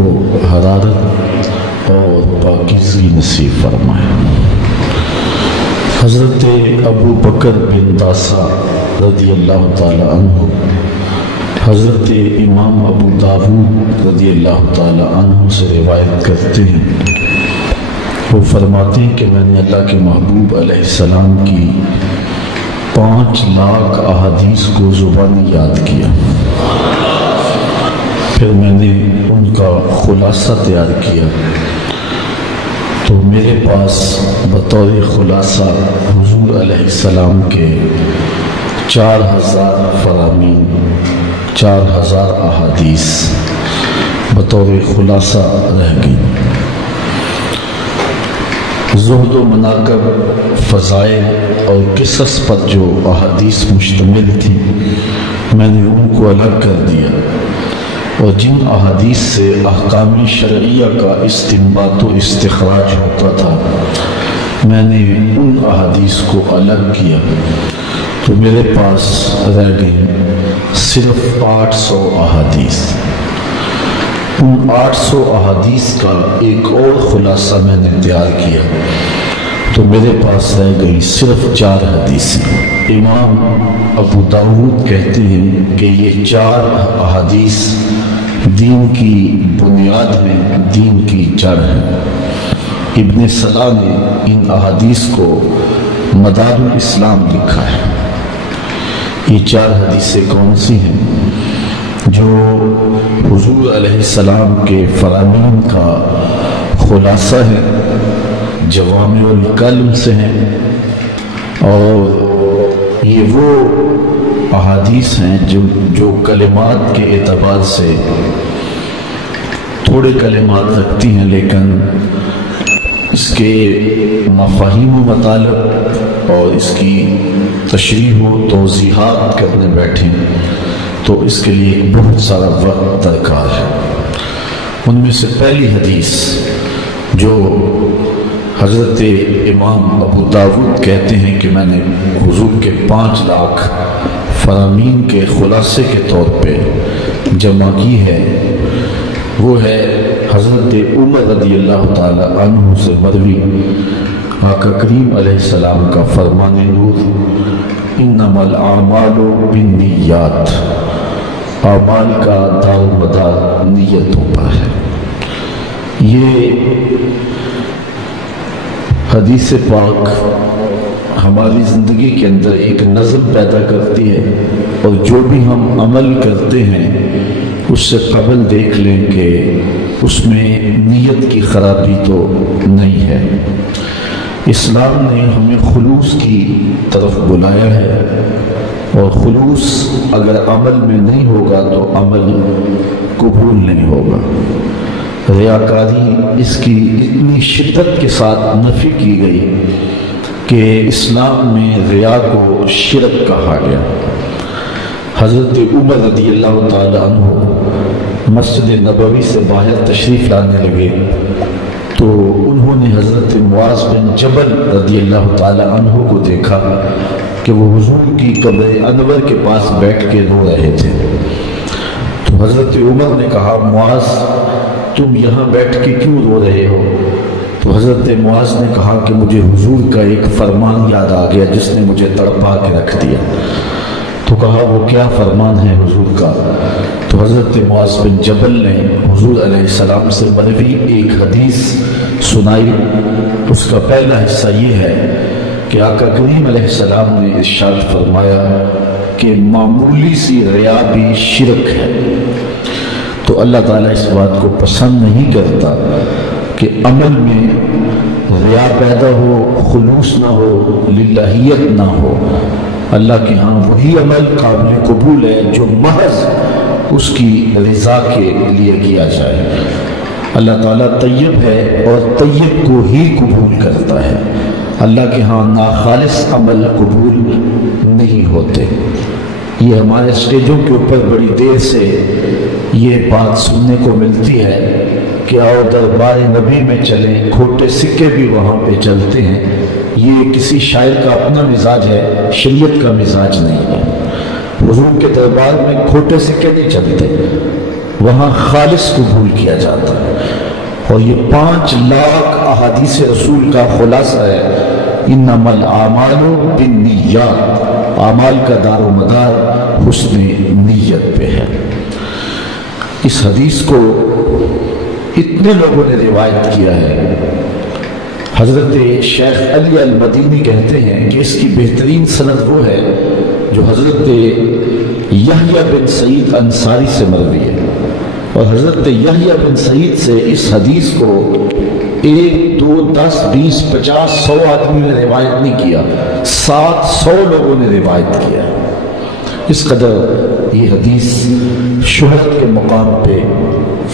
کو حرارت اور پاکیزگی نصیب فرمائے۔ حضرت ابو بکر بن داسا رضی اللہ تعالی عنہ حضرت امام ابو داود رضی اللہ تعالی عنہ سے روایت کرتے ہیں، وہ فرماتے ہیں کہ میں نے اللہ کے محبوب علیہ السلام کی 5 لاکھ احادیث کو زبانی یاد کیا، پھر میں نے ان کا خلاصہ تیار کیا تو میرے پاس بطور خلاصہ حضور علیہ السلام کے 4000 فرامین 4000 احادیث بطور خلاصہ رہ گئی۔ زہد و مناقب، فضائل اور قصص پر جو احادیث مشتمل تھی میں نے ان کو الگ کر دیا، اور جن احادیث سے احکام شرعیہ کا استنباط و استخراج ہوتا تھا میں نے ان احادیث کو الگ کیا، تو میرے پاس رہ گئی صرف 800 احادیث۔ ان 800 احادیث کا ایک اور خلاصہ میں نے تیار کیا تو میرے پاس رہ گئی صرف 4 حدیثیں۔ امام ابو داود کہتے ہیں کہ یہ 4 احادیث دین کی بنیاد میں دین کی جڑ ہے۔ ابن صلاح نے ان احادیث کو مدار الاسلام لکھا ہے۔ یہ 4 حدیثیں کون سی ہیں؟ جو حضور علیہ السلام کے فرامین کا خلاصہ ہے، جوامع الکلم سے ہیں، اور یہ وہ احادیث ہیں جو کلمات کے اعتبار سے تھوڑے کلمات رکھتی ہیں، لیکن اس کے مفاہیم و مطالب اور اس کی تشریح و توضیحات کرنے بیٹھیں تو اس کے لیے بہت سارا وقت درکار ہے۔ ان میں سے پہلی حدیث جو حضرت امام ابو داود کہتے ہیں کہ میں نے حضور کے 5 لاکھ فرامین کے خلاصے کے طور پہ جمع کی ہے، وہ ہے حضرت عمر رضی اللہ تعالی عنہ سے مروی آقا کریم علیہ السلام کا فرمان نور، انما الاعمال بالنیات، اعمال کا دار و مدار نیتوں پر ہے۔ یہ حدیث پاک ہماری زندگی کے اندر ایک نظم پیدا کرتی ہے، اور جو بھی ہم عمل کرتے ہیں اس سے قبل دیکھ لیں کہ اس میں نیت کی خرابی تو نہیں ہے۔ اسلام نے ہمیں خلوص کی طرف بلایا ہے، اور خلوص اگر عمل میں نہیں ہوگا تو عمل قبول نہیں ہوگا۔ ریاکاری اس کی اتنی شدت کے ساتھ نفی کی گئی کہ اسلام میں ریا کو شرک کہا گیا۔ حضرت عمر رضی اللہ تعالی عنہ مسجد نبوی سے باہر تشریف لانے لگے تو انہوں نے حضرت معاذ بن جبل رضی اللہ تعالی عنہ کو دیکھا کہ وہ حضور کی قبر انور کے پاس بیٹھ کے رو رہے تھے۔ تو حضرت عمر نے کہا، معاذ تم یہاں بیٹھ کے کیوں رو رہے ہو؟ تو حضرت معاذ نے کہا کہ مجھے حضور کا ایک فرمان یاد آ گیا جس نے مجھے تڑپا کے رکھ دیا۔ تو کہا وہ کیا فرمان ہے حضور کا؟ تو حضرت معاذ بن جبل نے حضور علیہ السلام سے مروی ایک حدیث سنائی۔ اس کا پہلا حصہ یہ ہے کہ آقا کریم علیہ السلام نے ارشاد فرمایا کہ معمولی سی ریا بھی شرک ہے۔ تو اللہ تعالیٰ اس بات کو پسند نہیں کرتا کہ عمل میں ریا پیدا ہو، خلوص نہ ہو، للہیت نہ ہو۔ اللہ کے ہاں وہی عمل قابل قبول ہے جو محض اس کی رضا کے لیے کیا جائے۔ اللہ تعالیٰ طیب ہے اور طیب کو ہی قبول کرتا ہے۔ اللہ کے ہاں ناخالص عمل قبول نہیں ہوتے۔ یہ ہمارے اسٹیجوں کے اوپر بڑی دیر سے یہ بات سننے کو ملتی ہے کہ آؤ دربار نبی میں چلیں، کھوٹے سکے بھی وہاں پہ چلتے ہیں۔ یہ کسی شاعر کا اپنا مزاج ہے، شریعت کا مزاج نہیں ہے۔ حضور کے دربار میں کھوٹے سکے نہیں چلتے، وہاں خالص قبول کیا جاتا ہے۔ اور یہ 5 لاکھ احادیث رسول کا خلاصہ ہے، انما الاعمال بالنیات، اعمال کا دار و مدار حسن نیت پہ ہے۔ اس حدیث کو اتنے لوگوں نے روایت کیا ہے، حضرت شیخ علی المدینی کہتے ہیں کہ اس کی بہترین سند وہ ہے جو حضرت یحییٰ بن سعید انصاری سے مروی ہے، اور حضرت یحییٰ بن سعید سے اس حدیث کو 1 2 10 20 50 100 آدمی نے روایت نہیں کیا، 700 لوگوں نے روایت کیا۔ اس قدر یہ حدیث شہرت کے مقام پہ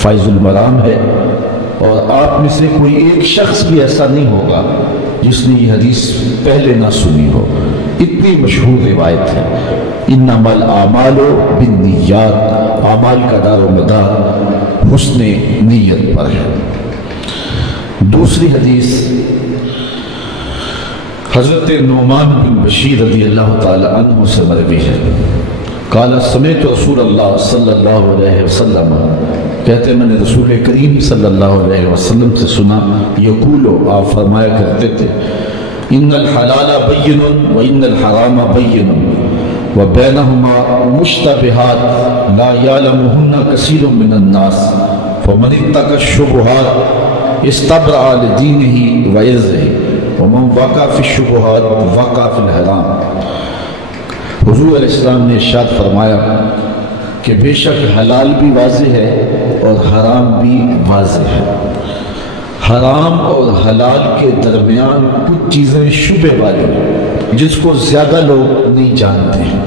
فائز المرام ہے، اور آپ میں سے کوئی ایک شخص بھی ایسا نہیں ہوگا جس نے یہ حدیث پہلے نہ سنی ہو، اتنی مشہور روایت ہے۔ انما الاعمال بالنیات، اعمال کا دار و مدار حسن نیت پر ہے۔ دوسری حدیث حضرت نعمان بن بشیر رضی اللہ تعالی عنہ سے مروی ہے، قال سمعت رسول اللہ صلی اللہ علیہ وسلم، کہتے ہیں میں نے رسول کریم صلی اللہ علیہ وسلم سے سنا، یقولو، آپ فرمایا کرتے تھے، ان الحلال بین وان الحرام بین وبینہما مشتبہات لا یعلمہن کثیر من الناس فمن اتقى الشبہات استبرأ لدینہ وعرضہ ومن وقع فی الشبہات وقع فی الحرام۔ حضور علیہ السلام نے ارشاد فرمایا کہ بے شک حلال بھی واضح ہے اور حرام بھی واضح ہے۔ حرام اور حلال کے درمیان کچھ چیزیں شبہ والی ہیں جس کو زیادہ لوگ نہیں جانتے ہیں،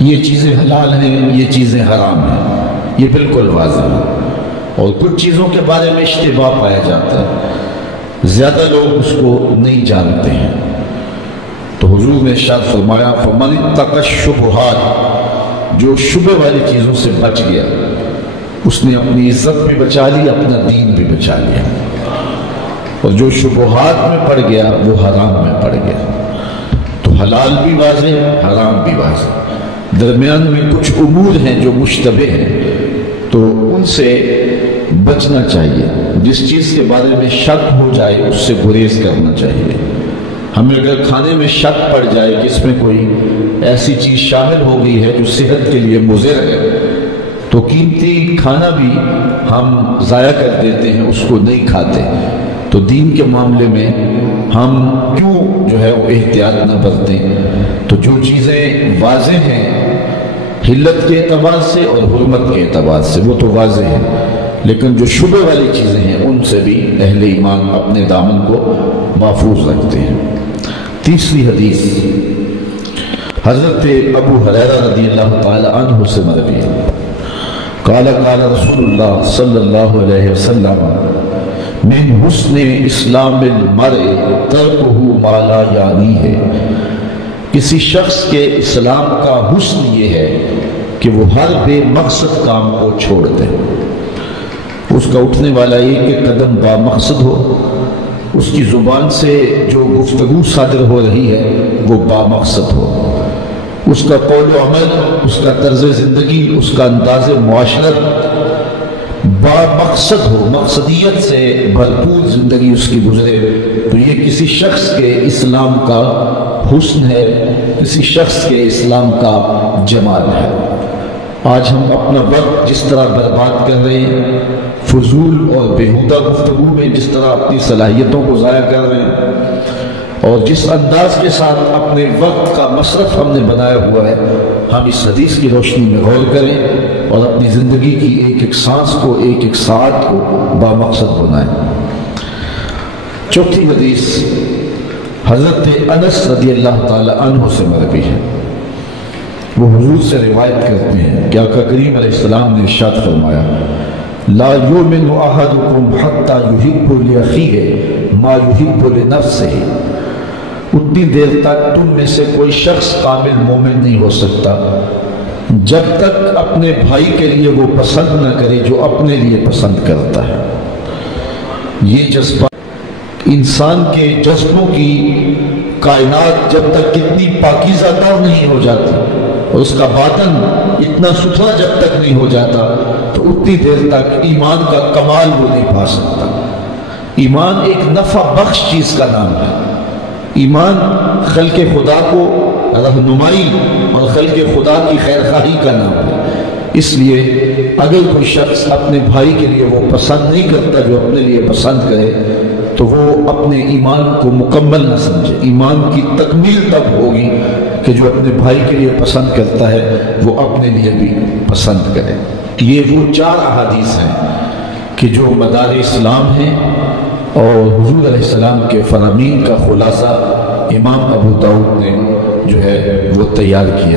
یہ چیزیں حلال ہیں، یہ چیزیں حرام ہیں، یہ بالکل واضح ہے، اور کچھ چیزوں کے بارے میں اشتباہ پایا جاتا ہے، زیادہ لوگ اس کو نہیں جانتے ہیں۔ تو حضور نے ارشاد فرمایا فمن اتقى الشبہات، جو شبہ والی چیزوں سے بچ گیا اس نے اپنی عزت بھی بچا لی، اپنا دین بھی بچا لیا، اور جو شبہات میں پڑ گیا وہ حرام میں پڑ گیا۔ تو حلال بھی واضح، حرام بھی واضح، درمیان میں کچھ امور ہیں جو مشتبہ ہیں، تو ان سے بچنا چاہیے۔ جس چیز کے بارے میں شک ہو جائے اس سے گریز کرنا چاہیے۔ ہمیں اگر کھانے میں شک پڑ جائے کہ اس میں کوئی ایسی چیز شامل ہو گئی ہے جو صحت کے لیے مضر ہے، تو قیمتی کھانا بھی ہم ضائع کر دیتے ہیں، اس کو نہیں کھاتے۔ تو دین کے معاملے میں ہم کیوں جو ہے وہ احتیاط نہ برتیں؟ تو جو چیزیں واضح ہیں حلت کے اعتبار سے اور حرمت کے اعتبار سے وہ تو واضح ہیں، لیکن جو شبہ والی چیزیں ہیں ان سے بھی اہل ایمان اپنے دامن کو محفوظ رکھتے ہیں۔ تیسری حدیث حضرت ابو ہریرہ رضی اللہ تعالی عنہ سے مروی ہے، قال قال رسول اللہ صلی اللہ علیہ وسلم من حسن اسلام المرء ترکہ ما لا یعنیہ، کسی شخص کے اسلام کا حسن یہ ہے کہ وہ ہر بے مقصد کام کو چھوڑ دے، اس کا اٹھنے والا ایک قدم با مقصد ہو، اس کی زبان سے جو گفتگو صادر ہو رہی ہے وہ با مقصد ہو، اس کا قول و عمل، اس کا طرز زندگی، اس کا انداز معاشرت با مقصد ہو، مقصدیت سے بھرپور زندگی اس کی گزرے، تو یہ کسی شخص کے اسلام کا حسن ہے، کسی شخص کے اسلام کا جمال ہے۔ آج ہم اپنا وقت جس طرح برباد کر رہے ہیں، فضول اور بیہودہ گفتگو میں جس طرح اپنی صلاحیتوں کو ضائع کر رہے ہیں، اور جس انداز کے ساتھ اپنے وقت کا مصرف ہم نے بنایا ہوا ہے، ہم اس حدیث کی روشنی میں غور کریں اور اپنی زندگی کی ایک ایک سانس کو، ایک ایک ساعت کو با مقصد بنائیں۔ چوتھی حدیث حضرت انس رضی اللہ تعالی عنہ سے مروی ہے، وہ حضور سے روایت کرتے ہیں کہ آقا کریم علیہ السلام نے ارشاد فرمایا لا یؤمن احدکم حتی یحب لاخیہ ما یحب لنفسہ، اتنی دیر تک تم میں سے کوئی شخص کامل مومن نہیں ہو سکتا جب تک اپنے بھائی کے لیے وہ پسند نہ کرے جو اپنے لیے پسند کرتا ہے۔ یہ جذبہ انسان کے جذبوں کی کائنات جب تک کتنی پاکیزہ تر نہیں ہو جاتی، اور اس کا باطن اتنا ستھرا جب تک نہیں ہو جاتا تو اتنی دیر تک ایمان کا کمال وہ نہیں پا سکتا۔ ایمان ایک نفع بخش چیز کا نام ہے۔ ایمان خلق خدا کو رہنمائی اور خلق خدا کی خیرخواہی کا نام ہے۔ اس لیے اگر کوئی شخص اپنے بھائی کے لیے وہ پسند نہیں کرتا جو اپنے لیے پسند کرے تو وہ اپنے ایمان کو مکمل نہ سمجھے۔ ایمان کی تکمیل تب ہوگی کہ جو اپنے بھائی کے لیے پسند کرتا ہے وہ اپنے لیے بھی پسند کرے۔ یہ وہ 4 احادیث ہیں کہ جو مدار اسلام ہیں اور حضور علیہ السلام کے فرامین کا خلاصہ امام ابو داؤد نے جو ہے وہ تیار کیا۔